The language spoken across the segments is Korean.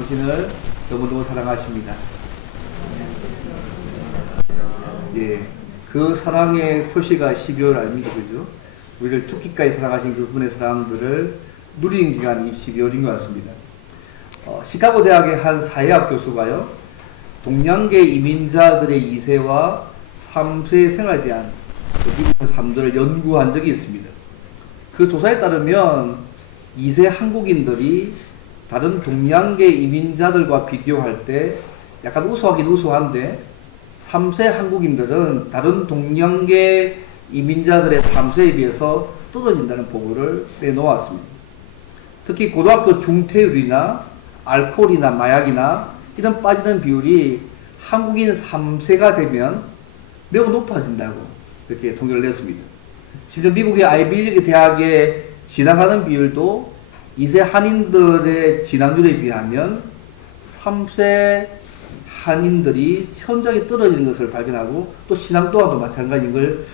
당신을 너무너무 사랑하십니다. 예, 그 사랑의 표시가 12월 아닙니까? 그죠? 우리를 죽기까지 사랑하신 그분의 사랑들을 누리는 기간이 12월인 것 같습니다. 시카고 대학의 한 사회학 교수가요, 동양계 이민자들의 2세와 3세 생활에 대한 미국의 삶들을 연구한 적이 있습니다. 그 조사에 따르면 2세 한국인들이 다른 동양계 이민자들과 비교할 때 약간 우수하긴 우수한데 3세 한국인들은 다른 동양계 이민자들의 3세에 비해서 떨어진다는 보고를 내놓았습니다. 특히 고등학교 중퇴율이나 알코올이나 마약이나 이런 빠지는 비율이 한국인 3세가 되면 매우 높아진다고 이렇게 통계를 냈습니다. 실제 미국의 아이비리그 대학에 진학하는 비율도 2세 한인들의 진학률에 비하면 3세 한인들이 현저하게 떨어지는 것을 발견하고 또 신앙 또한도 마찬가지인 걸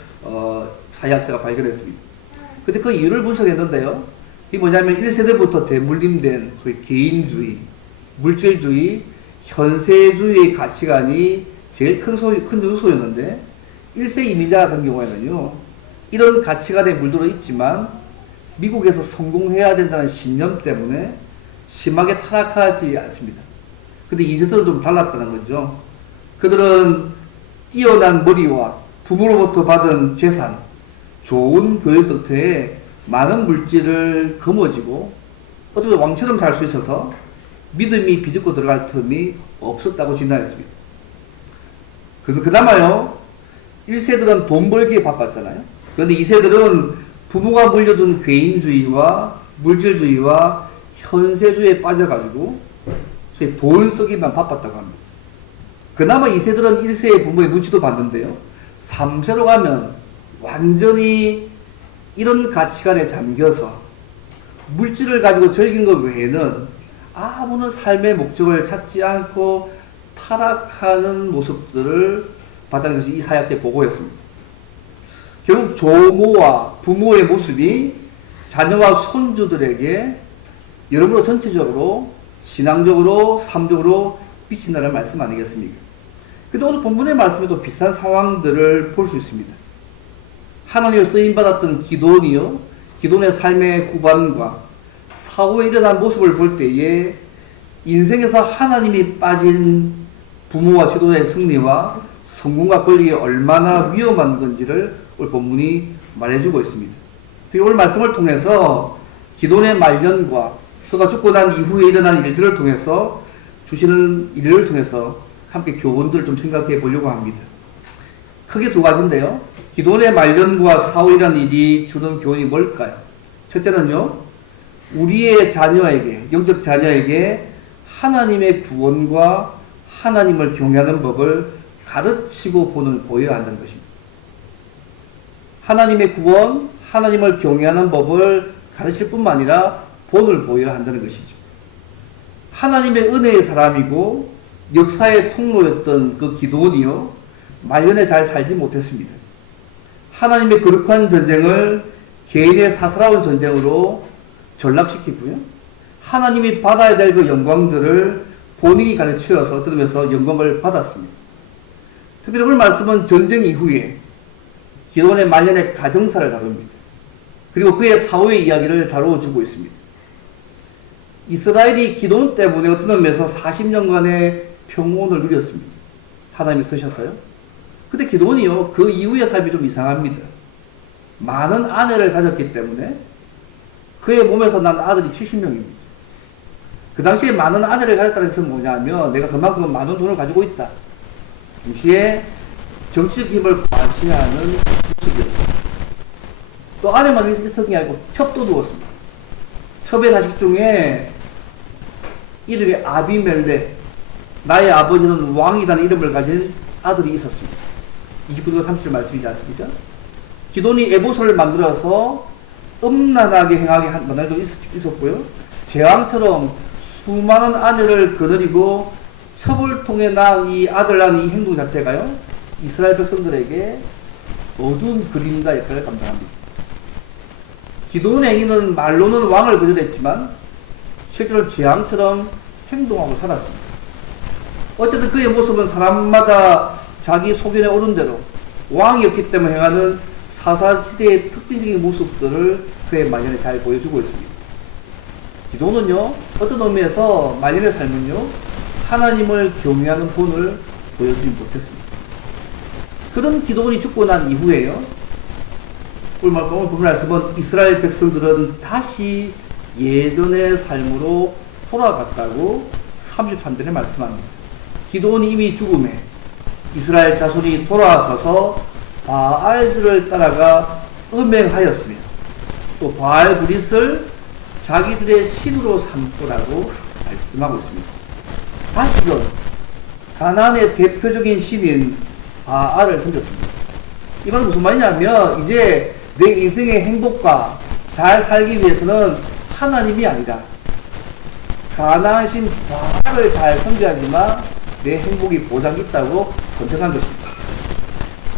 사회학자가 발견했습니다. 근데 그 이유를 분석했는데요. 이게 뭐냐면 1세대부터 대물림된 소위 개인주의, 물질주의, 현세주의의 가치관이 제일 큰 요소였는데 1세 이민자 같은 경우에는요, 이런 가치관에 물들어 있지만 미국에서 성공해야 된다는 신념 때문에 심하게 타락하지 않습니다. 근데 2세들은 좀 달랐다는 거죠. 그들은 뛰어난 머리와 부모로부터 받은 재산, 좋은 교육 덕택에 많은 물질을 거머쥐고 어떻게 왕처럼 살 수 있어서 믿음이 비집고 들어갈 틈이 없었다고 진단했습니다. 그나마요, 1세들은 돈 벌기에 바빴잖아요. 그런데 2세들은 부모가 물려준 개인주의와 물질주의와 현세주의에 빠져가지고 소위 돈 쓰기만 바빴다고 합니다. 그나마 2세들은 1세의 부모의 눈치도 봤는데요. 3세로 가면 완전히 이런 가치관에 잠겨서 물질을 가지고 즐긴 것 외에는 아무런 삶의 목적을 찾지 않고 타락하는 모습들을 봤다는 것이 이 사회학자의 보고였습니다. 결국 조모와 부모의 모습이 자녀와 손주들에게 여러모로 전체적으로 신앙적으로 삶적으로 비친다는 말씀 아니겠습니까? 근데 오늘 본문의 말씀에도 비슷한 상황들을 볼 수 있습니다. 하나님을 쓰임받았던 기도원이요, 기도원의 삶의 후반과 사후에 일어난 모습을 볼 때에 인생에서 하나님이 빠진 부모와 지도자의 승리와 성공과 권력이 얼마나 위험한 건지를 오늘 본문이 말해주고 있습니다. 특히 오늘 말씀을 통해서 기도원의 말년과 그가 죽고 난 이후에 일어난 일들을 통해서 주시는 일을 통해서 함께 교훈들을 좀 생각해 보려고 합니다. 크게 두 가지인데요. 기도원의 말년과 사후이라는 일이 주는 교훈이 뭘까요? 첫째는요, 우리의 자녀에게, 영적 자녀에게 하나님의 구원과 하나님을 경외하는 법을 가르치고 보여야 한다는 것입니다. 하나님의 구원, 하나님을 경외하는 법을 가르칠 뿐만 아니라 본을 보여야 한다는 것이죠. 하나님의 은혜의 사람이고 역사의 통로였던 그 기도원이요, 말년에 잘 살지 못했습니다. 하나님의 거룩한 전쟁을 개인의 사사로운 전쟁으로 전락시키고요, 하나님이 받아야 될 그 영광들을 본인이 가르치어서 들으면서 영광을 받았습니다. 특별히 오늘 말씀은 전쟁 이후에 기도원의 말년의 가정사를 다룹니다. 그리고 그의 사후의 이야기를 다루어주고 있습니다. 이스라엘이 기도원 때문에 어떤 의미에서 40년간의 평온을 누렸습니다. 하나님이 쓰셨어요. 근데 기도원이요, 그 이후의 삶이 좀 이상합니다. 많은 아내를 가졌기 때문에 그의 몸에서 난 아들이 70명입니다. 그 당시에 많은 아내를 가졌다는 것은 뭐냐면 내가 그만큼 많은 돈을 가지고 있다. 동시에 정치적 힘을 과시하는 모습이었습니다. 또 아내만 있었던 게 아니고 첩도 두었습니다. 첩의 자식 중에 이름이 아비멜렉, 나의 아버지는 왕이라는 이름을 가진 아들이 있었습니다. 29절 37 말씀이지 않습니까? 기돈이 에봇을 만들어서 음란하게 행하게 한 문화도 있었고요. 제왕처럼 수많은 아내를 거느리고 첩을 통해 낳은 이 아들 낳은 이 행동 자체가요, 이스라엘 백성들에게 어두운 그림자 역할을 감당합니다. 기도원의 행위는 말로는 왕을 거절했지만 실제로 재앙처럼 행동하고 살았습니다. 어쨌든 그의 모습은 사람마다 자기 소견에 오른 대로 왕이 없기 때문에 행하는 사사시대의 특징적인 모습들을 그의 만연에 잘 보여주고 있습니다. 기도는요, 어떤 의미에서 만연의 삶은요, 하나님을 경외하는 본을 보여주지 못했습니다. 그런 기도원이 죽고 난 이후에요, 오늘 보면 말씀은 이스라엘 백성들은 다시 예전의 삶으로 돌아갔다고 33절에 말씀합니다. 기도원이 이미 죽음에 이스라엘 자손이 돌아서서 바알들을 따라가 음행하였으며 또 바알 브릿을 자기들의 신으로 삼고라고 말씀하고 있습니다. 다시금 가나안의 대표적인 신인 바알을 섬겼습니다. 이건 무슨 말이냐면 이제 내 인생의 행복과 잘 살기 위해서는 하나님이 아니라 가나안 신 바알을 잘 섬겨야지만 내 행복이 보장이 있다고 선택한 것입니다.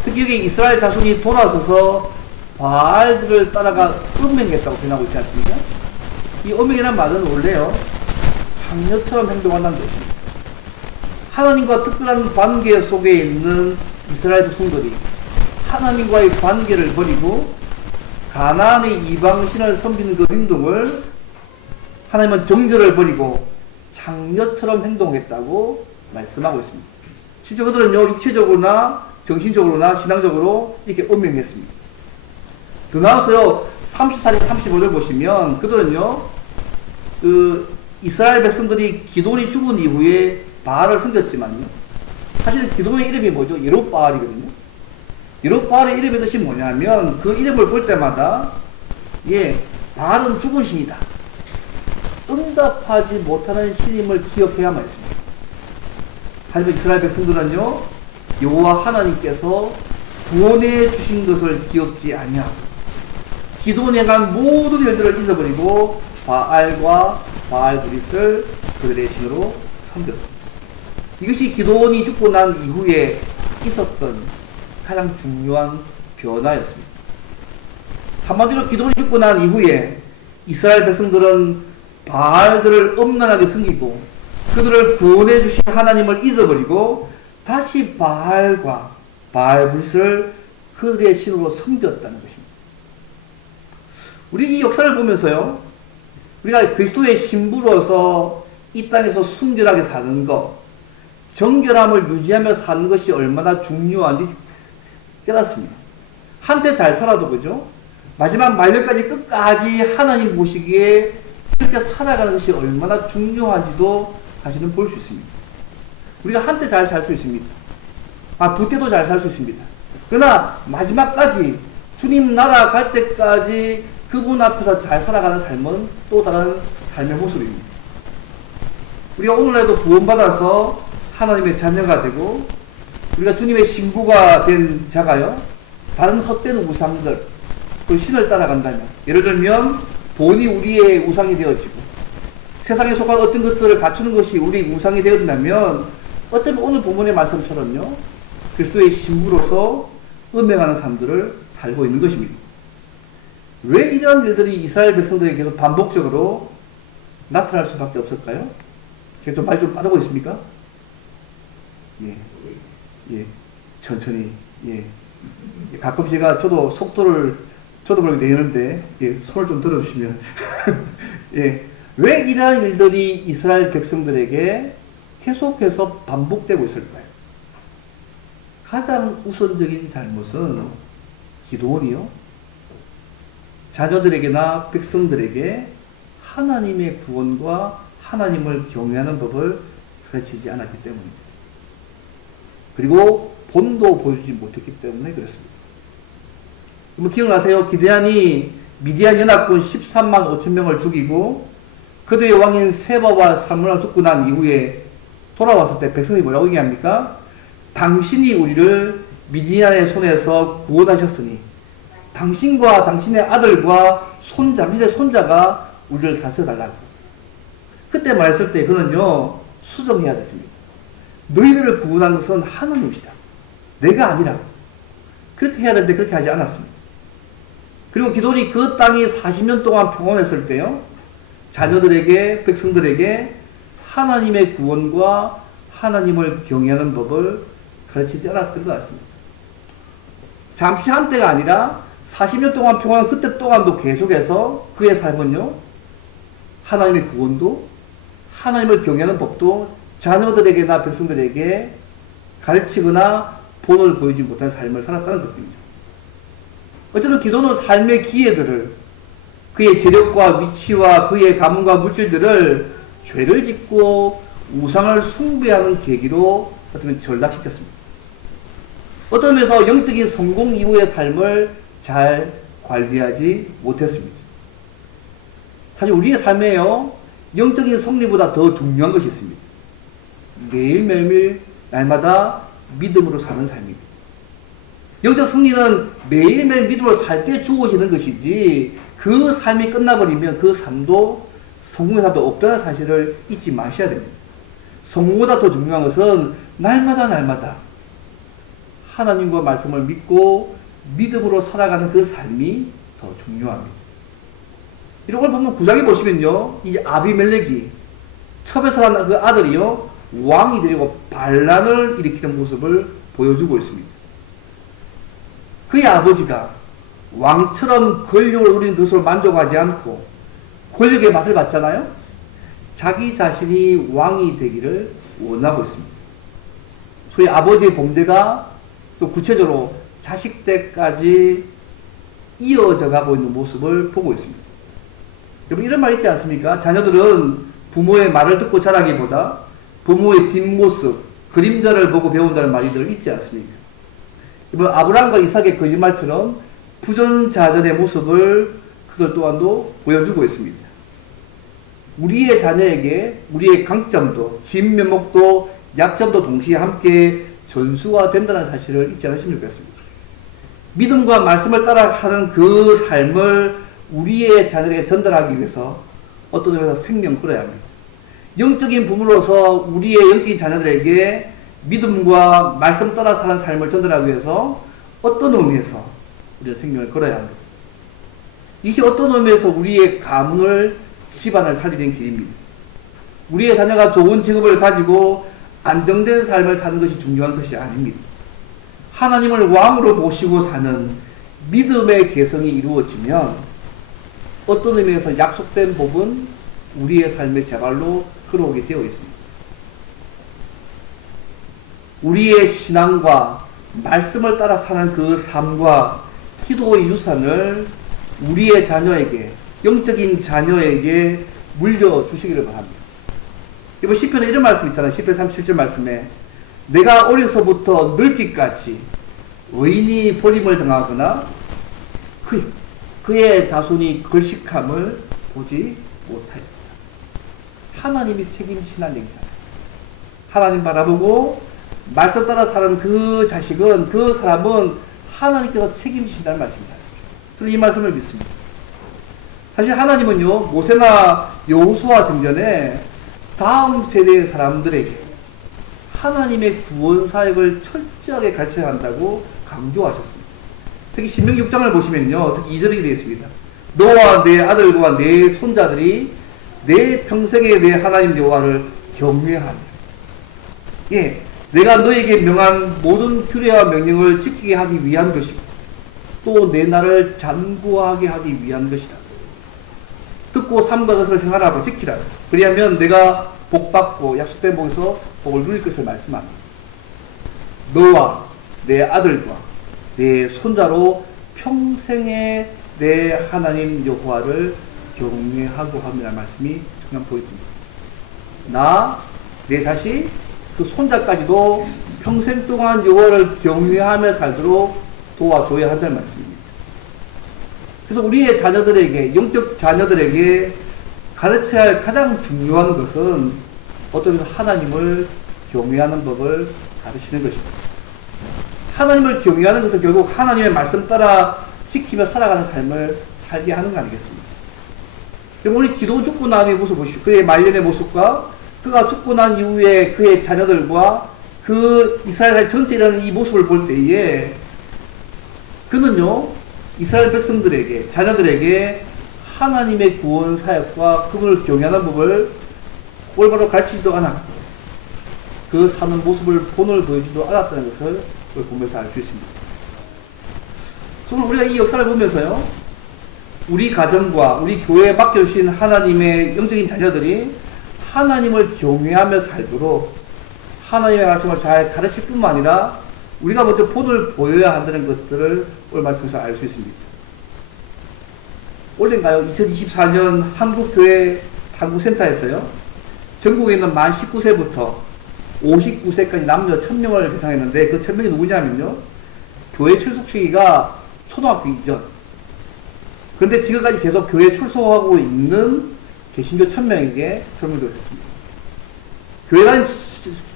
특히 여기 이스라엘 자손이 돌아서서 바알들을 따라가 음행했다고 표현하고 있지 않습니까? 이 음행이라는 말은 원래요, 창녀처럼 행동한다는 뜻입니다. 하나님과 특별한 관계 속에 있는 이스라엘 백성들이 하나님과의 관계를 버리고 가나안의 이방신을 섬기는 그 행동을 하나님은 정죄를 버리고 창녀처럼 행동했다고 말씀하고 있습니다. 실제 그들은요, 육체적으로나 정신적으로나 신앙적으로 이렇게 음행했습니다. 더 나아가서요, 34절 35절 보시면 그들은요, 이스라엘 백성들이 기도원이 죽은 이후에 바알을 섬겼지만요, 사실 기도원의 이름이 뭐죠? 여룹바알이거든요. 여룹바알의 이름의 뜻이 뭐냐면 그 이름을 볼 때마다 바알은 죽은 신이다, 응답하지 못하는 신임을 기억해야만 했습니다. 하지만 이스라엘 백성들은요, 여호와 하나님께서 구원해 주신 것을 기억지 아니하고 기도원에 간 모든 일들을 잊어버리고 바알과 바알 브릿을 그들의 신으로 섬겼습니다. 이것이 기도원이 죽고 난 이후에 있었던 가장 중요한 변화였습니다. 한마디로 기도원이 죽고 난 이후에 이스라엘 백성들은 바알들을 음란하게 섬기고 그들을 구원해 주신 하나님을 잊어버리고 다시 바알과 바알 브릿을 그들의 신으로 섬겼다는 것입니다. 우리 이 역사를 보면서요, 우리가 그리스도의 신부로서 이 땅에서 순결하게 사는 것, 정결함을 유지하며 사는 것이 얼마나 중요한지 깨닫습니다. 한때 잘 살아도 그죠? 마지막 말년까지 끝까지 하나님 보시기에 그렇게 살아가는 것이 얼마나 중요한지도 사실은 볼 수 있습니다. 우리가 한때 잘 살 수 있습니다. 부때도 잘 살 수 있습니다. 그러나 마지막까지 주님 나라 갈 때까지 그분 앞에서 잘 살아가는 삶은 또 다른 삶의 모습입니다. 우리가 오늘날도 구원받아서 하나님의 자녀가 되고 우리가 주님의 신부가 된 자가요, 다른 헛된 우상들, 그 신을 따라간다면, 예를 들면 돈이 우리의 우상이 되어지고 세상에 속한 어떤 것들을 갖추는 것이 우리의 우상이 되었다면 어쩌면 오늘 본문의 말씀처럼요, 그리스도의 신부로서 음행하는 삶들을 살고 있는 것입니다. 왜 이러한 일들이 이스라엘 백성들에게도 반복적으로 나타날 수밖에 없을까요? 제가 좀 말 좀 빠르고 있습니까? 천천히. 가끔 저도 속도를 저도 모르게 내는데, 손을 좀 들어주시면. 왜 이러한 일들이 이스라엘 백성들에게 계속해서 반복되고 있을까요? 가장 우선적인 잘못은 기도원이요, 자녀들에게나 백성들에게 하나님의 구원과 하나님을 경외하는 법을 가르치지 않았기 때문입니다. 그리고 본도 보여주지 못했기 때문에 그렇습니다. 기억나세요? 기드온이 미디안 연합군 13만 5천 명을 죽이고 그들의 왕인 세바와 살문을 죽고 난 이후에 돌아왔을 때 백성이 뭐라고 얘기합니까? 당신이 우리를 미디안의 손에서 구원하셨으니 당신과 당신의 아들과 당신의 손자가 우리를 다스려달라고. 그때 말했을 때 그는요, 수정해야 됐습니다. 너희들을 구원한 것은 하나님이시다, 내가 아니라. 그렇게 해야 되는데 그렇게 하지 않았습니다. 그리고 기도원이 그 땅이 40년 동안 평온했을 때요, 자녀들에게, 백성들에게 하나님의 구원과 하나님을 경외하는 법을 가르치지 않았던 것 같습니다. 잠시 한때가 아니라 40년 동안 평안한 그때 동안도 계속해서 그의 삶은요, 하나님의 구원도 하나님을 경외하는 법도 자녀들에게나 백성들에게 가르치거나 본을 보이지 못한 삶을 살았다는 것입니다. 어쨌든 기도는 삶의 기회들을, 그의 재력과 위치와 그의 가문과 물질들을 죄를 짓고 우상을 숭배하는 계기로 어쩌면 전락시켰습니다. 어떤 면에서 영적인 성공 이후의 삶을 잘 관리하지 못했습니다. 사실 우리의 삶에요, 영적인 승리보다 더 중요한 것이 있습니다. 매일매일 날마다 믿음으로 사는 삶입니다. 영적 승리는 매일매일 믿음으로 살 때 주어지는 것이지, 그 삶이 끝나버리면 그 삶도 성공의 삶도 없다는 사실을 잊지 마셔야 됩니다. 성공보다 더 중요한 것은 날마다 하나님과 말씀을 믿고 믿음으로 살아가는 그 삶이 더 중요합니다. 이런 걸 보면 9장에 보시면요, 이 아비멜렉이 첩에 살아난 그 아들이요, 왕이 되고 반란을 일으키는 모습을 보여주고 있습니다. 그의 아버지가 왕처럼 권력을 누리는 것으로 만족하지 않고 권력의 맛을 봤잖아요. 자기 자신이 왕이 되기를 원하고 있습니다. 소위 아버지의 범죄가 또 구체적으로 자식 때까지 이어져 가고 있는 모습을 보고 있습니다. 여러분, 이런 말 있지 않습니까? 자녀들은 부모의 말을 듣고 자라기보다 부모의 뒷모습, 그림자를 보고 배운다는 말이 늘 있지 않습니까? 여러분, 아브라함과 이삭의 거짓말처럼 부전자전의 모습을 그들 또한도 보여주고 있습니다. 우리의 자녀에게 우리의 강점도, 진면목도, 약점도 동시에 함께 전수화된다는 사실을 잊지 않으시면 좋겠습니다. 믿음과 말씀을 따라가는 그 삶을 우리의 자녀에게 전달하기 위해서 어떤 의미에서 생명 끌어야 합니다. 영적인 부모로서 우리의 영적인 자녀들에게 믿음과 말씀 따라 사는 삶을 전달하기 위해서 어떤 의미에서 우리의 생명을 걸어야 합니다. 이것이 어떤 의미에서 우리의 가문을, 집안을 살리는 길입니다. 우리의 자녀가 좋은 직업을 가지고 안정된 삶을 사는 것이 중요한 것이 아닙니다. 하나님을 왕으로 모시고 사는 믿음의 개성이 이루어지면 어떤 의미에서 약속된 복은 우리의 삶의 제발로 끌어오게 되어 있습니다. 우리의 신앙과 말씀을 따라 사는 그 삶과 기도의 유산을 우리의 자녀에게, 영적인 자녀에게 물려주시기를 바랍니다. 이번 시편에 이런 말씀 있잖아요. 시편 37절 말씀에 내가 어려서부터 늙기까지 의인이 버림을 당하거나 그의 자손이 걸식함을 보지 못하였다. 하나님이 책임지시는 얘기잖아요. 하나님 바라보고 말씀 따라 사는 그 자식은, 그 사람은 하나님께서 책임지신다는 말씀입니다. 저는 이 말씀을 믿습니다. 사실 하나님은요, 모세나 여호수아 생전에 다음 세대의 사람들에게 하나님의 구원 사역을 철저하게 가르쳐야 한다고 강조하셨습니다. 특히 신명기 6장을 보시면요, 특히 2절에 되어 있습니다. 너와 내 아들과 내 손자들이 내 평생에 내 하나님 여호와를 경외하며, 예, 내가 너에게 명한 모든 규례와 명령을 지키게 하기 위한 것이고 또 내 나를 잔구하게 하기 위한 것이다. 듣고 삼가 것을 행하라고 지키라. 그리하면 내가 복받고 약속된 복에서 복을 누릴 것을 말씀합니다. 너와 내 아들과 내 손자로 평생에 내 하나님 여호와를 경외하고 합니다. 말씀이 중요한 포인트입니다. 나, 내 자식, 그 손자까지도 평생 동안 여호와를 경외하며 살도록 도와줘야 한다는 말씀입니다. 그래서 우리의 자녀들에게, 영적 자녀들에게 가르쳐야 할 가장 중요한 것은 어떤 면에서 하나님을 경외하는 법을 가르치는 것입니다. 하나님을 경외하는 것은 결국 하나님의 말씀 따라 지키며 살아가는 삶을 살게 하는 거 아니겠습니까? 여러분, 우리 기도 죽고 난 후의 모습 보십시오. 그의 말년의 모습과 그가 죽고 난 이후에 그의 자녀들과 그 이스라엘 전체라는 이 모습을 볼 때에 그는요, 이스라엘 백성들에게, 자녀들에게 하나님의 구원 사역과 그분을 경외하는 법을 올바로 가르치지도 않았고 그 사는 모습을 본을 보여주지도 않았다는 것을 보면서 알 수 있습니다. 우리가 이 역사를 보면서요, 우리 가정과 우리 교회에 맡겨주신 하나님의 영적인 자녀들이 하나님을 경외하며 살도록 하나님의 말씀을 잘 가르칠 뿐만 아니라 우리가 먼저 본을 보여야 한다는 것들을 오늘 말씀에서 알 수 있습니다. 올해인가요? 2024년 한국교회 탐구센터에서요, 전국에 있는 만 19세부터 59세까지 남녀 1000명을 대상했는데 그 1000명이 누구냐면요, 교회 출석 시기가 초등학교 이전. 그런데 지금까지 계속 교회 출석하고 있는 개신교 1000명에게 설문을 했습니다. 교회 다닌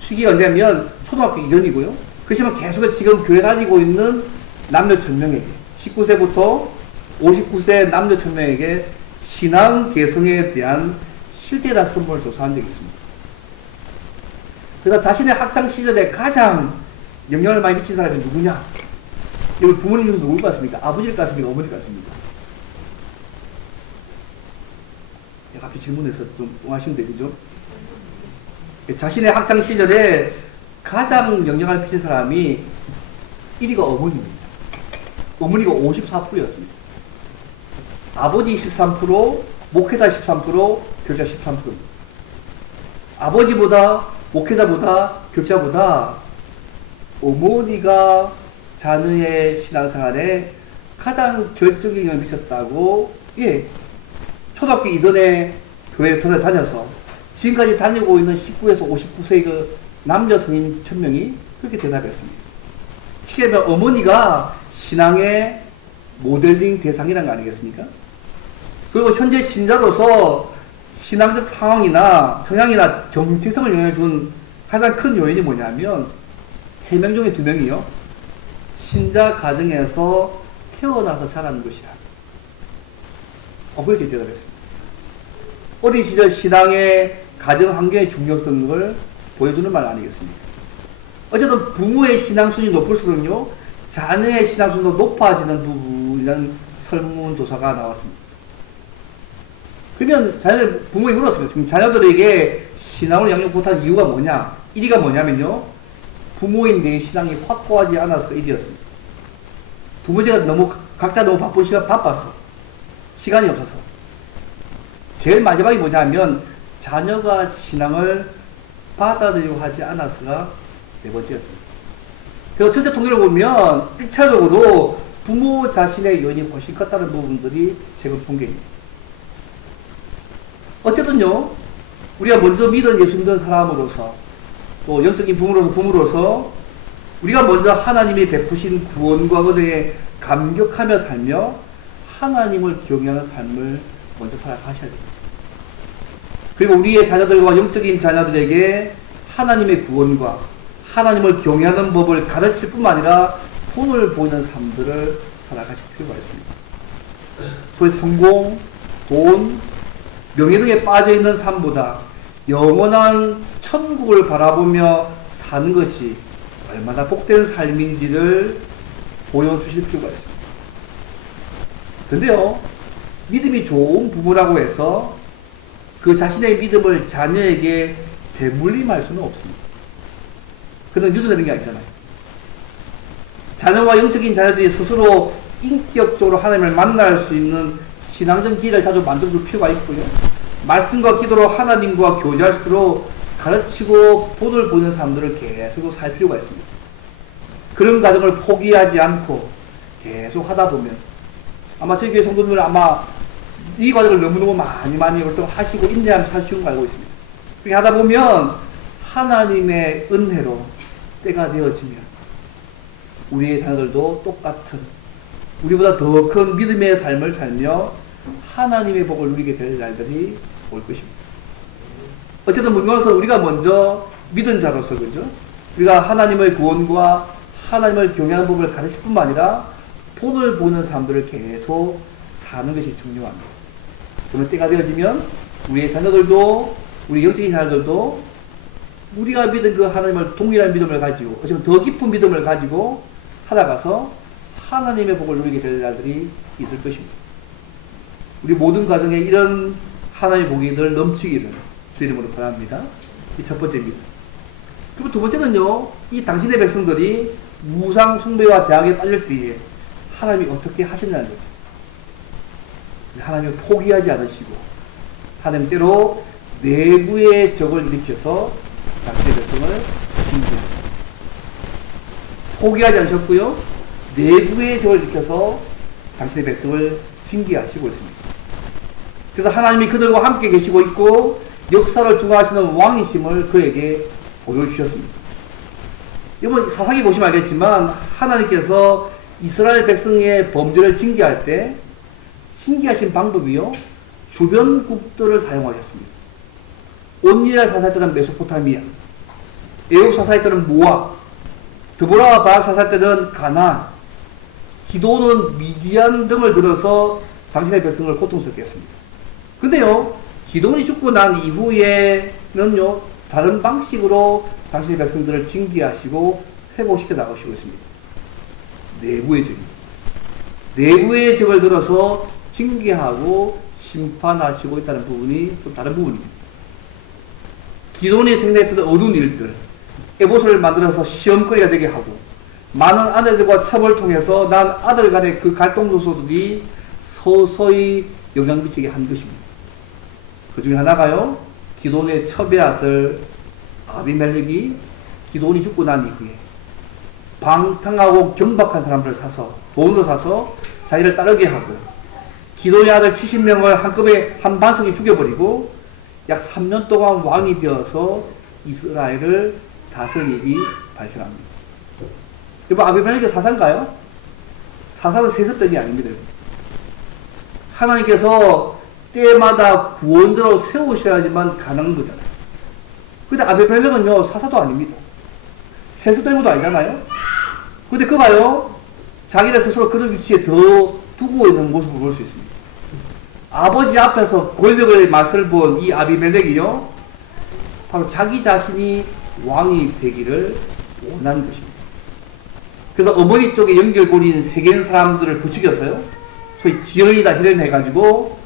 시기가 언제냐면 초등학교 이전이고요. 그렇지만 계속 지금 교회 다니고 있는 남녀 1000명에게, 19세부터 59세 남녀 1000명에게 신앙 개성에 대한 실제나 선물을 조사한 적이 있습니다. 그래서 자신의 학창 시절에 가장 영향을 많이 미친 사람이 누구냐? 이걸 부모님 중에서 누굴 것 같습니까? 아버지일 것 같습니까? 어머니일 것 같습니까? 제가 앞에 질문해서 좀 뚱하신데, 그죠? 자신의 학창 시절에 가장 영향을 미친 사람이 1위가 어머니입니다. 어머니가 54%였습니다. 아버지 13%, 목회자 13%, 교자 13%입니다. 아버지보다, 목회자보다, 교자보다 어머니가 자녀의 신앙생활에 가장 결정적인 영향을 미쳤다고, 예, 초등학교 이전에 교회에 다녀서 지금까지 다니고 있는 19에서 59세의 그 남녀 성인 1000명이 그렇게 대답했습니다. 쉽게 말하면 어머니가 신앙의 모델링 대상이라는 거 아니겠습니까? 그리고 현재 신자로서 신앙적 상황이나 성향이나 정체성을 영향해준 가장 큰 요인이 뭐냐면 3명 중에 2명이요, 신자 가정에서 태어나서 자라는 것이라. 그렇게 대답했습니다. 어린 시절 신앙의 가정 환경의 중요성을 보여주는 말 아니겠습니까? 어쨌든 부모의 신앙 수준이 높을수록요, 자녀의 신앙 수준도 높아지는 부분이라는 설문조사가 나왔습니다. 그러면 부모님이 물었습니다. 자녀들에게 신앙을 양육 못한 이유가 뭐냐? 1위가 뭐냐면요, 부모인 내 신앙이 확고하지 않아서 1위였습니다. 부모제가 각자 너무 바빴어. 시간이 없어서. 제일 마지막이 뭐냐면 자녀가 신앙을 받아들이고 하지 않아서가 4번째였습니다. 그래서 전체 통계를 보면 1차적으로 부모 자신의 요인이 훨씬 컸다는 부분들이 최근 통계입니다. 어쨌든요, 우리가 먼저 믿은 예수 믿는 사람으로서, 또 영적인 부모로서 우리가 먼저 하나님이 베푸신 구원과 은혜에 감격하며 살며 하나님을 경외하는 삶을 먼저 살아가셔야 됩니다. 그리고 우리의 자녀들과 영적인 자녀들에게 하나님의 구원과 하나님을 경외하는 법을 가르칠 뿐만 아니라 본을 보이는 삶들을 살아가실 필요가 있습니다. 소위 성공, 돈, 명예 등에 빠져있는 삶보다 영원한 천국을 바라보며 사는 것이 얼마나 복된 삶인지를 보여주실 필요가 있습니다. 근데요, 믿음이 좋은 부모라고 해서 그 자신의 믿음을 자녀에게 대물림할 수는 없습니다. 그는 유도되는 게 아니잖아요. 자녀와 영적인 자녀들이 스스로 인격적으로 하나님을 만날 수 있는 신앙적 기회를 자주 만들어줄 필요가 있고요. 말씀과 기도로 하나님과 교제할 수 있도록 가르치고 본을 보는 사람들을 계속 살 필요가 있습니다. 그런 과정을 포기하지 않고 계속 하다 보면 아마 저희 교회 성도님들은 아마 이 과정을 너무너무 많이 하시고 인내하면서 사시는 걸 알고 있습니다. 그렇게 하다 보면 하나님의 은혜로 때가 되어지면 우리의 자녀들도 똑같은 우리보다 더 큰 믿음의 삶을 살며 하나님의 복을 누리게 될 날들이 올 것입니다. 어쨌든 문과서 우리가 먼저 믿은 자로서, 그죠? 우리가 하나님의 구원과 하나님을 경외하는 법을 가르칠 뿐만 아니라 본을 보는 사람들을 계속 사는 것이 중요합니다. 그러면 때가 되어지면 우리의 자녀들도, 우리 영적인 자녀들도 우리가 믿은 그 하나님을 동일한 믿음을 가지고, 어쩌면 더 깊은 믿음을 가지고 살아가서 하나님의 복을 누리게 될 날들이 있을 것입니다. 우리 모든 가정에 이런 하나님의 복이 늘 넘치기를 주 이름으로 바랍니다. 이 첫 번째입니다. 그리고 두 번째는요, 이 당신의 백성들이 우상 숭배와 제약에 빠질 때에 하나님이 어떻게 하신다는 거죠. 하나님을 포기하지 않으시고, 하나님 때로 내부의 적을 일으켜서 당신의 백성을 징계하셨습니다. 포기하지 않으셨고요, 내부의 적을 일으켜서 당신의 백성을 징계하시고 있습니다. 그래서 하나님이 그들과 함께 계시고 있고 역사를 주관하시는 왕이심을 그에게 보여주셨습니다. 이번 사사기 보시면 알겠지만 하나님께서 이스라엘 백성의 범죄를 징계할 때 징계하신 방법이요, 주변국들을 사용하셨습니다. 온니엘 사사할 때는 메소포타미아, 애굽 사사할 때는 모압, 드보라와 바락 사사할 때는 가나안, 기도는 미디안 등을 들어서 당신의 백성을 고통스럽게 했습니다. 근데요, 기도원이 죽고 난 이후에는요, 다른 방식으로 당신의 백성들을 징계하시고 회복시켜 나가시고 있습니다. 내부의 적입니다. 내부의 적을 들어서 징계하고 심판하시고 있다는 부분이 좀 다른 부분입니다. 기도원이 생각했던 어두운 일들, 에봇을 만들어서 시험거리가 되게 하고, 많은 아내들과 첩을 통해서 난 아들 간의 그 갈등 요소들이 서서히 영향 미치게 한 것입니다. 그 중에 하나가요, 기도원의 첩의 아들 아비멜렉이 기도원이 죽고 난 이후에 방탕하고 경박한 사람들을 사서, 돈으로 사서 자기를 따르게 하고, 기도원의 아들 70명을 한꺼번에 한 반석이 죽여버리고 약 3년 동안 왕이 되어서 이스라엘을 다스린 일이 발생합니다. 여러분, 아비멜렉의 사사인가요? 사사는 세습된 게 아닙니다. 하나님께서 때마다 구원자로 세우셔야지만 가능한 거잖아요. 근데 아비멜렉은요, 사사도 아닙니다. 세습된 것도 아니잖아요. 근데 그가요, 자기를 스스로 그런 위치에 더 두고 있는 모습을 볼 수 있습니다. 아버지 앞에서 권력의 맛을 본 이 아비멜렉이요, 바로 자기 자신이 왕이 되기를 원하는 것입니다. 그래서 어머니 쪽에 연결고리인 세겜 사람들을 부추겨서요, 소위 지연이다 희련해가지고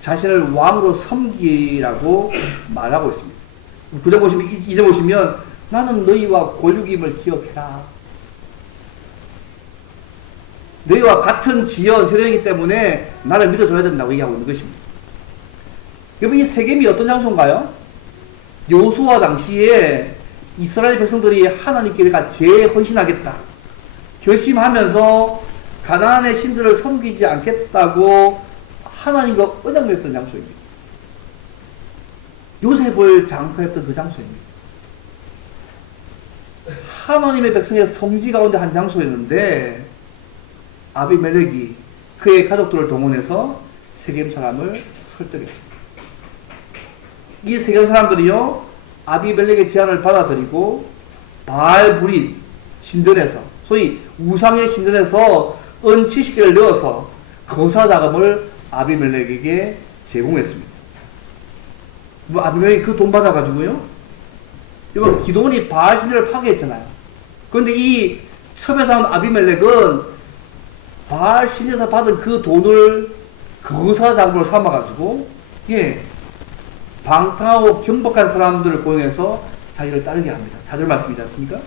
자신을 왕으로 섬기라고 말하고 있습니다. 구절 보시면, 이제 보시면, 나는 너희와 권력임을 기억해라. 너희와 같은 지연, 혈연이기 때문에 나를 믿어줘야 된다고 얘기하고 있는 것입니다. 여러분, 이 세겜이 어떤 장소인가요? 여호수아 당시에 이스라엘 백성들이 하나님께 내가 재헌신하겠다 결심하면서 가나안의 신들을 섬기지 않겠다고 하나님과 언약 맺었던 장소입니다. 요셉을 장사했던 그 장소입니다. 하나님의 백성의 성지 가운데 한 장소였는데 아비멜렉이 그의 가족들을 동원해서 세겜 사람을 설득했습니다. 이 세겜 사람들이요, 아비멜렉의 제안을 받아들이고 바알브릿 신전에서, 소위 우상의 신전에서 은 70개를 넣어서 거사 자금을 아비멜렉에게 제공했습니다. 뭐 아비멜렉이 그 돈 받아가지고요, 이거 기도원이 바알 신전을 파괴했잖아요. 그런데 이 첩에 나온 아비멜렉은 바알 신전에서 받은 그 돈을 거사 자금으로 삼아가지고, 예, 방탕하고 경박한 사람들을 고용해서 자기를 따르게 합니다. 4절 말씀이지 않습니까?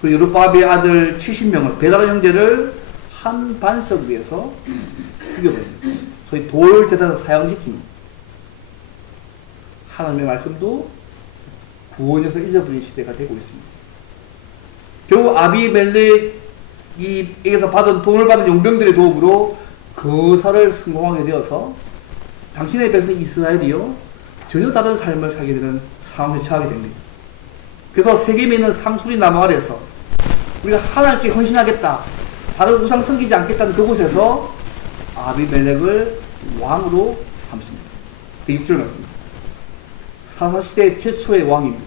그리고 여룹바벨의 아들 70명을, 베다른 형제를 한 반석 위에서 죽여버립니다. 소위 돌 제단을 사형시킵니다. 하나님의 말씀도 구원에서 잊어버린 시대가 되고 있습니다. 결국 아비멜렉에게서 받은 돈을 받은 용병들의 도움으로 거사를 성공하게 되어서 당신의 백성 이스라엘이요, 전혀 다른 삶을 살게 되는 상황에 처하게 됩니다. 그래서 세겜에 있는 상수리 나무 아래에서 우리가 하나님께 헌신하겠다, 다른 우상 섬기지 않겠다는 그곳에서 아비멜렉을 왕으로 삼습니다. 그 6절 말씀입니다. 사사시대 최초의 왕입니다.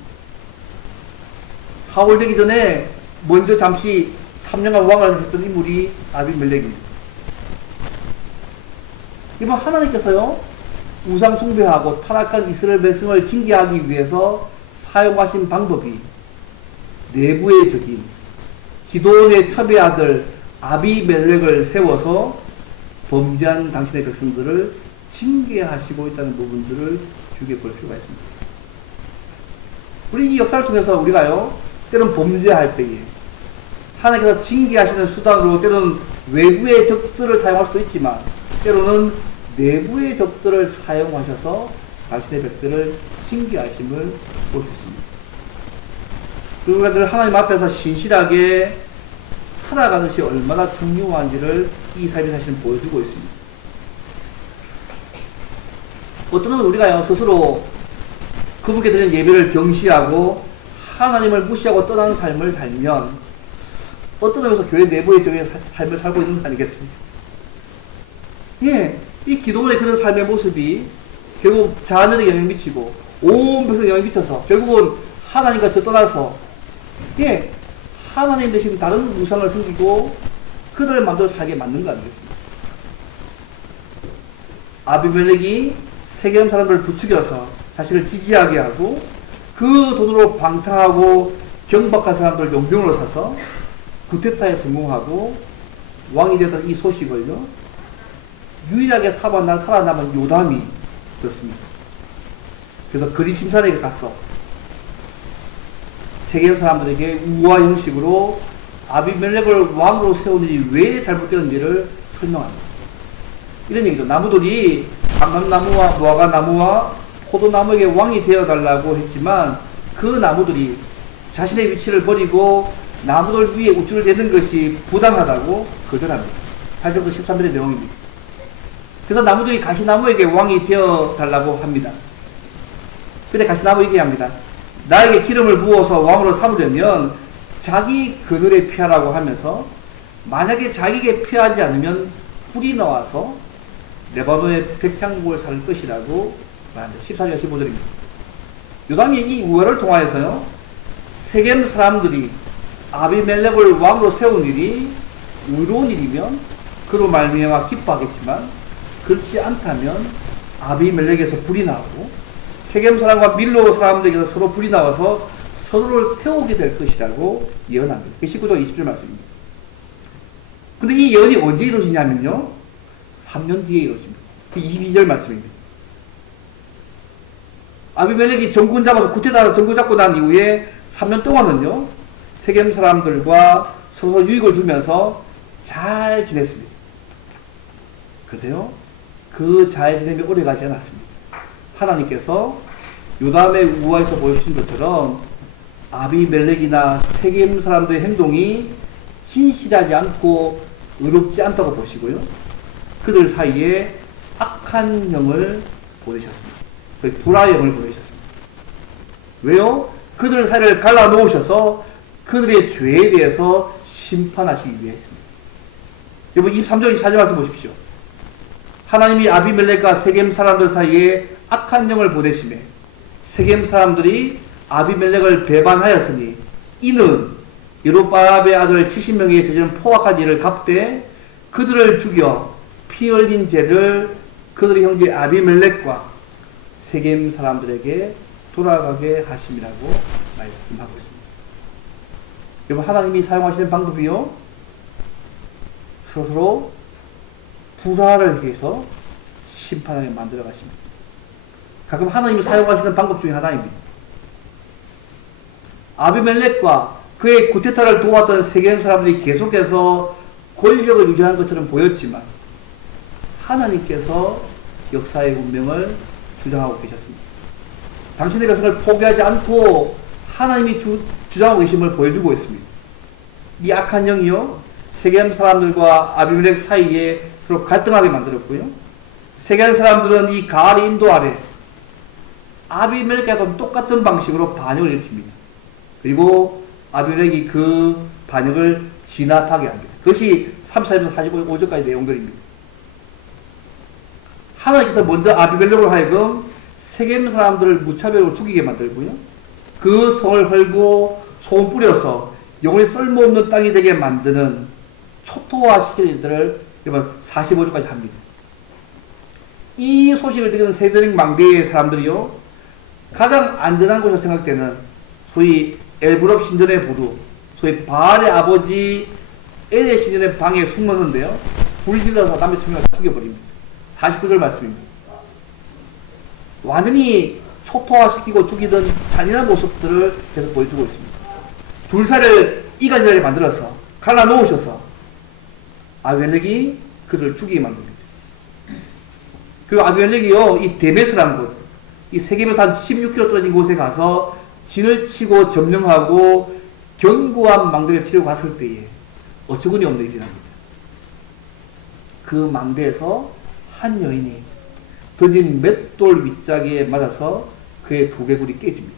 사울 되기 전에 먼저 잠시 3년간 왕을 했던 인물이 아비멜렉입니다. 이번 하나님께서요, 우상 숭배하고 타락한 이스라엘 백성을 징계하기 위해서 사용하신 방법이 내부의 적인 기도원의 첩의 아들 아비멜렉을 세워서 범죄한 당신의 백성들을 징계하시고 있다는 부분들을 주의해 볼 필요가 있습니다. 우리 이 역사를 통해서 우리가요, 때론 범죄할 때에 하나님께서 징계하시는 수단으로 때로는 외부의 적들을 사용할 수도 있지만 때로는 내부의 적들을 사용하셔서 자신의 백들을 징계하심을 볼 수 있습니다. 그리고 우리가 하나님 앞에서 신실하게 살아가는 것이 얼마나 중요한지를 이 삶의 사실은 보여주고 있습니다. 어떤 놈은 우리가요, 스스로 그분께 드리는 예배를 경시하고 하나님을 무시하고 떠나는 삶을 살면 어떤 의미에서 교회 내부의 적의 삶을 살고 있는 것 아니겠습니까? 예, 이 기도원의 그런 삶의 모습이 결국 자녀에게 영향을 미치고 온 백성에 영향을 미쳐서 결국은 하나님과 저 떠나서 예, 하나님 대신 다른 우상을 섬기고 그들을 마음대로 살게 만든 거 아니겠습니까? 아비멜렉이 세겜 사람들을 부추겨서 자신을 지지하게 하고 그 돈으로 방탕하고 경박한 사람들 용병으로 사서 구테타에 성공하고 왕이 되었던 이 소식을요, 유일하게 살아남은 요담이 듣습니다. 그래서 그리심산에게 가서 세겜 사람들에게 우화 형식으로 아비멜렉을 왕으로 세운 일이 왜 잘못되었는지를 설명합니다. 이런 얘기죠. 나무들이 감람나무와 무화과나무와 포도나무에게 왕이 되어달라고 했지만 그 나무들이 자신의 위치를 버리고 나무들 위에 우쭐을 대는 것이 부당하다고 거절합니다. 8절부터 13절의 내용입니다. 그래서 나무들이 가시나무에게 왕이 되어달라고 합니다. 그때 가시나무 얘기합니다. 나에게 기름을 부어서 왕으로 삼으려면 자기 그늘에 피하라고 하면서 만약에 자기에게 피하지 않으면 불이 나와서 레바논의 백향목을 살 것이라고 말합니다. 14절 15절입니다. 요담이 이 우화를 통하여서요, 세겜 사람들이 아비멜렉을 왕으로 세운 일이 의로운 일이면 그로 말미암아 기뻐하겠지만 그렇지 않다면 아비멜렉에서 불이 나오고 세겜 사람과 밀로 사람들에게서 서로 불이 나와서 서로를 태우게 될 것이라고 예언합니다. 19절 20절 말씀입니다. 근데 이 예언이 언제 이루어지냐면요, 3년 뒤에 이루어집니다. 22절 말씀입니다. 아비멜렉이 정군 잡아서 구테다로 정군 잡고 난 이후에 3년 동안은요, 세겜 사람들과 서로 유익을 주면서 잘 지냈습니다. 그런데요, 그 잘 지냄이 오래 가지 않았습니다. 하나님께서 요담의 우화에서 보여주신 것처럼 아비멜렉이나 세겜 사람들의 행동이 진실하지 않고 의롭지 않다고 보시고요, 그들 사이에 악한 영을 보내셨습니다. 불화의 영을 보내셨습니다. 왜요? 그들 사이를 갈라놓으셔서 그들의 죄에 대해서 심판하시기 위해서입니다. 여러분 23절 24절 말씀 보십시오. 하나님이 아비멜렉과 세겜 사람들 사이에 악한 영을 보내심에 세겜 사람들이 아비멜렉을 배반하였으니 이는 여롯바알의 아들 70명이 저지른 포악한 일을 갚되 그들을 죽여 피 흘린 죄를 그들의 형제 아비멜렉과 세겜 사람들에게 돌아가게 하심이라고 말씀하고 있습니다. 여러분, 하나님이 사용하시는 방법이요, 스스로 불화를 해서 심판하게 만들어 가십니다. 가끔 하나님이 사용하시는 방법 중에 하나입니다. 아비멜렉과 그의 구테타를 도왔던 세겜 사람들이 계속해서 권력을 유지하는 것처럼 보였지만 하나님께서 역사의 운명을 주장하고 계셨습니다. 당신의 백성을 포기하지 않고 하나님이 주장하고 계심을 보여주고 있습니다. 이 악한 영이요, 세겜 사람들과 아비멜렉 사이에 서로 갈등하게 만들었고요, 세겜 사람들은 이 가알의 인도 아래 아비멜렉과 똑같은 방식으로 반역을 일으킵니다. 그리고 아비멜렉이 그 반역을 진압하게 합니다. 그것이 34절부터 45절까지 내용들입니다. 하나님께서 먼저 아비멜렉으로 하여금 세겜 사람들을 무차별로 죽이게 만들고요, 그 성을 헐고 소금 뿌려서 영원히 쓸모없는 땅이 되게 만드는 초토화시키는 일들을 45절까지 합니다. 이 소식을 듣는 세드릭 망대의 사람들이요, 가장 안전한 곳으로 생각되는 소위 엘브럽 신전의 부두, 소위 바알의 아버지 엘의 신전의 방에 숨었는데요, 불질러서 남의 청년을 죽여버립니다. 49절 말씀입니다. 완전히 초토화시키고 죽이던 잔인한 모습들을 계속 보여주고 있습니다. 둘살을 이간질하게 만들어서 갈라 놓으셔서 아비멜렉이 그를 죽이게 만듭니다. 그리고 아비멜렉이요, 이 데메스라는 곳, 이 세겜에서 한 16km 떨어진 곳에 가서 진을 치고 점령하고 견고한 망대를 치려고 갔을 때에 어처구니 없는 일이 납니다. 그 망대에서 한 여인이 던진 맷돌 윗자기에 맞아서 그의 두개골이 깨집니다.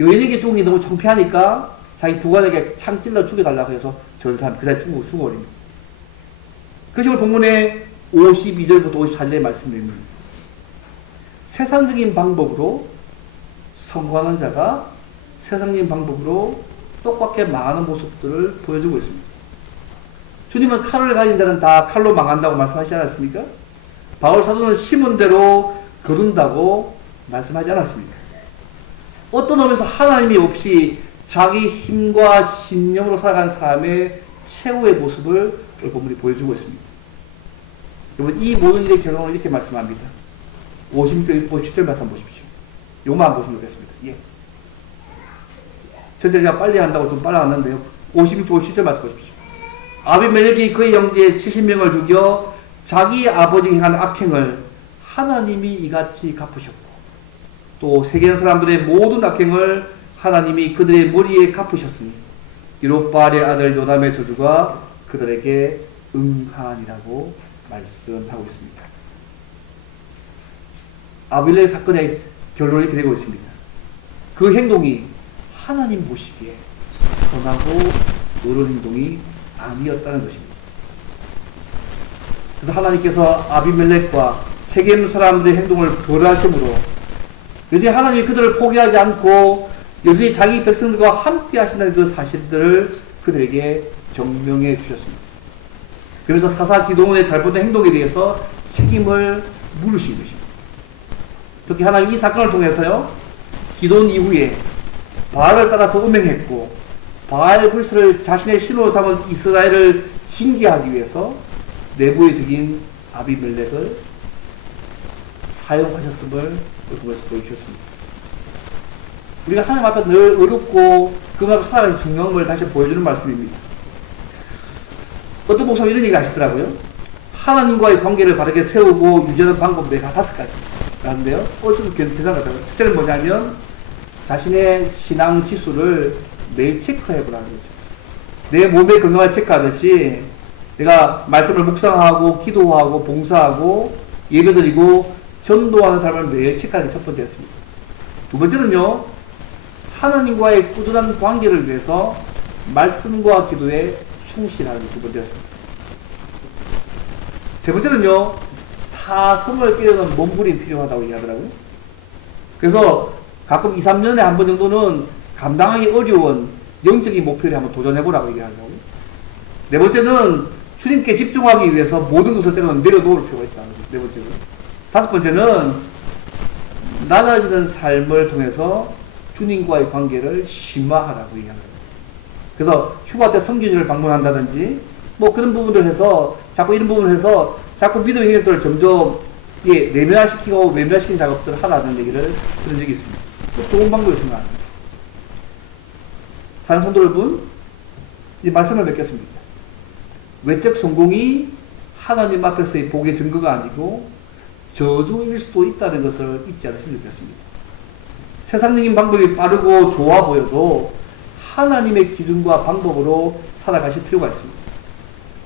여인에게 죽은 게 너무 창피하니까 자기 부관에게 창 찔러 죽여달라고 해서 전 사람 그 자리에 죽어버립니다. 그 식으로 본문에 52절부터 54절에 말씀드립니다. 세상적인 방법으로 성공하는 자가 세상적인 방법으로 똑같게 망하는 모습들을 보여주고 있습니다. 주님은 칼을 가진 자는 다 칼로 망한다고 말씀하시지 않았습니까? 바울 사도는 심은 대로 거둔다고 말씀하지 않았습니까? 어떤 의미에서 하나님이 없이 자기 힘과 신념으로 살아가는 사람의 최후의 모습을 오늘 본문이 보여주고 있습니다. 여러분, 이 모든 일의 결론을 이렇게 말씀합니다. 57절 말씀 보십시오. 요만 보시면 되겠습니다. 예. 전체 제가 빨리 한다고 좀 빨라왔는데요. 57절 말씀 보십시오. 아비멜렉이 그의 형제 70명을 죽여 자기 아버지가 행한 악행을 하나님이 이같이 갚으셨고, 또 세계의 사람들의 모든 악행을 하나님이 그들의 머리에 갚으셨으니 이롯바알의 아들 요담의 저주가 그들에게 응하니라고 말씀하고 있습니다. 아비멜렉 사건의 결론이 이렇게 되고 있습니다. 그 행동이 하나님 보시기에 선하고 옳은 행동이 아니었다는 것입니다. 그래서 하나님께서 아비멜렉과 세겜 사람들의 행동을 벌하심으로 여전히 하나님이 그들을 포기하지 않고 여전히 자기 백성들과 함께 하신다는 그 사실들을 그들에게 증명해 주셨습니다. 그래서 사사 기도원의 잘못된 행동에 대해서 책임을 물으신 것입니다. 특히 하나님 이 사건을 통해서요, 기도원 이후에 바알을 따라서 음행했고 바알 불스를 자신의 신으로 삼은 이스라엘을 징계하기 위해서 내부의적인 아비멜렉을 사용하셨음을 보여주셨습니다. 우리가 하나님 앞에 늘 어렵고 그 앞에 살아가는 중요함을 다시 보여주는 말씀입니다. 어떤 목사님 이런 얘기를 하시더라고요. 하나님과의 관계를 바르게 세우고 유지하는 방법 내가 5가지 라는데요. 좀 괜찮은 것 같아요. 첫째는 뭐냐면 자신의 신앙 지수를 매일 체크해보라는 거죠. 내 몸의 건강을 체크하듯이 내가 말씀을 묵상하고 기도하고 봉사하고 예배드리고 전도하는 삶을 매일 체크하는 게 첫 번째였습니다. 두 번째는요, 하나님과의 꾸준한 관계를 위해서 말씀과 기도에 충실하는 게 두 번째였습니다. 세 번째는요, 타성을 깨려는 몸부림이 필요하다고 얘기하더라고요. 그래서 가끔 2, 3년에 한 번 정도는 감당하기 어려운 영적인 목표를 한번 도전해보라고 얘기하더라고요. 네 번째는 주님께 집중하기 위해서 모든 것을 때로는 내려놓을 필요가 있다. 네 번째는. 다섯 번째는 낮아지는 삶을 통해서 주님과의 관계를 심화하라고 얘기합니다. 그래서 휴가 때 성교지를 방문한다든지 뭐 그런 부분들 해서 자꾸 이런 부분을 해서 자꾸 믿음의 영역들을 점점 내면화시키고 외면화시키는 작업들을 하라는 얘기를 들은 적이 있습니다. 좋은 방법이라고 생각합니다. 사랑하는 성도 여러분, 이 말씀을 맺겠습니다. 외적 성공이 하나님 앞에서의 복의 증거가 아니고 저주일 수도 있다는 것을 잊지 않으시면 좋겠습니다. 세상적인 방법이 빠르고 좋아 보여도 하나님의 기준과 방법으로 살아가실 필요가 있습니다.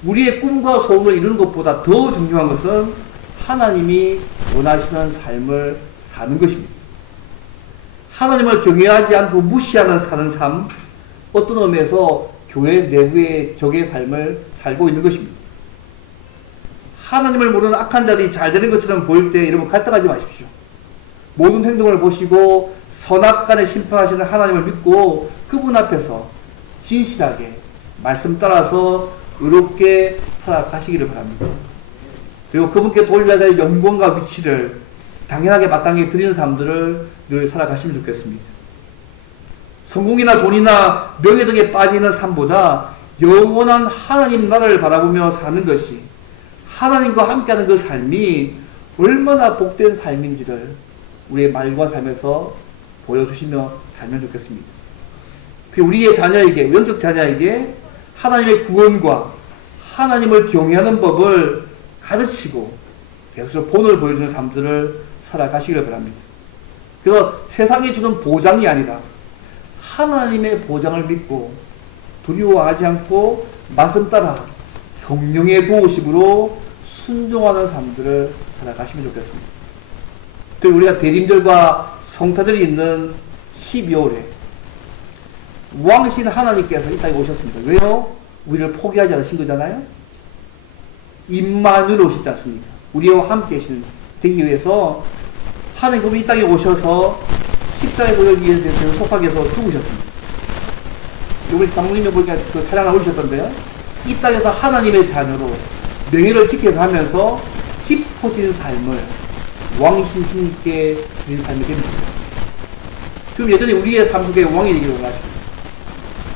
우리의 꿈과 소원을 이루는 것보다 더 중요한 것은 하나님이 원하시는 삶을 사는 것입니다. 하나님을 경외하지 않고 무시하는 사는 삶, 어떤 의미에서 교회 내부의 적의 삶을 살고 있는 것입니다. 하나님을 모르는 악한 자들이 잘 되는 것처럼 보일 때 여러분 갈등하지 마십시오. 모든 행동을 보시고 선악간에 심판하시는 하나님을 믿고 그분 앞에서 진실하게 말씀 따라서 의롭게 살아가시기를 바랍니다. 그리고 그분께 돌려야 될 영광과 위치를 당연하게 마땅히 드리는 사람들을 늘 살아가시면 좋겠습니다. 성공이나 돈이나 명예 등에 빠지는 삶보다 영원한 하나님 나라를 바라보며 사는 것이, 하나님과 함께하는 그 삶이 얼마나 복된 삶인지를 우리의 말과 삶에서 보여주시며 살면 좋겠습니다. 우리의 자녀에게, 영적 자녀에게 하나님의 구원과 하나님을 경외하는 법을 가르치고 계속 본을 보여주는 삶들을 살아가시길 바랍니다. 그래서 세상이 주는 보장이 아니라 하나님의 보장을 믿고 두려워하지 않고 말씀 따라 성령의 도우심으로 순종하는 삶들을 살아가시면 좋겠습니다. 그리고 우리가 대림절과 성타절이 있는 12월에 왕신 하나님께서 이 땅에 오셨습니다. 왜요? 우리를 포기하지 않으신 거잖아요. 임마누엘 오시지 않습니까? 우리와 함께 되기 위해서 하나님 그분이 이 땅에 오셔서 십자가에 돌기 위해서 속박해서 죽으셨습니다. 우리 장모님이 보니까 그 찬양을 올리셨던데요. 이 땅에서 하나님의 자녀로 명예를 지켜가면서 깊어진 삶을 왕이신 주님께 드리는 삶이 됩니다. 그럼 여전히 우리의 삶 속에 왕이 되기를 원하십니다.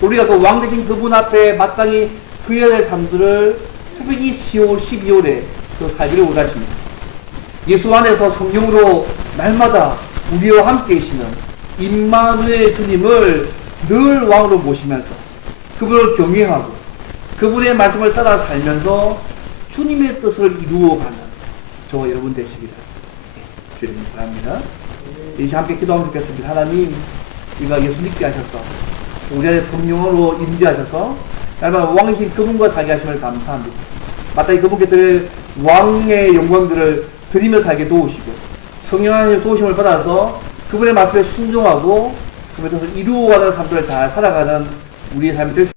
우리가 그 왕 되신 그분 앞에 마땅히 그려야 될 삶들을 특별히 이 10월, 12월에 그 살기를 원하십니다. 예수 안에서 성령으로 날마다 우리와 함께 계시는 임마누엘 주님을 늘 왕으로 모시면서 그분을 경외하고 그분의 말씀을 따라 살면서 주님의 뜻을 이루어가는 저와 여러분 되시기를 주님 바랍니다. 이제 함께 기도하면 좋겠습니다. 하나님, 우리가 예수 믿게 하셔서 우리 안에 성령으로 임재하셔서 날마다 왕이신 그분과 살게 하심을 감사합니다. 마땅히 그분께 드릴 왕의 영광들을 드리며 살게 도우시고 성령 하나님의 도우심을 받아서 그분의 말씀에 순종하고 그분의 뜻을 이루어가는 삶들을 잘 살아가는 우리의 삶이 될 수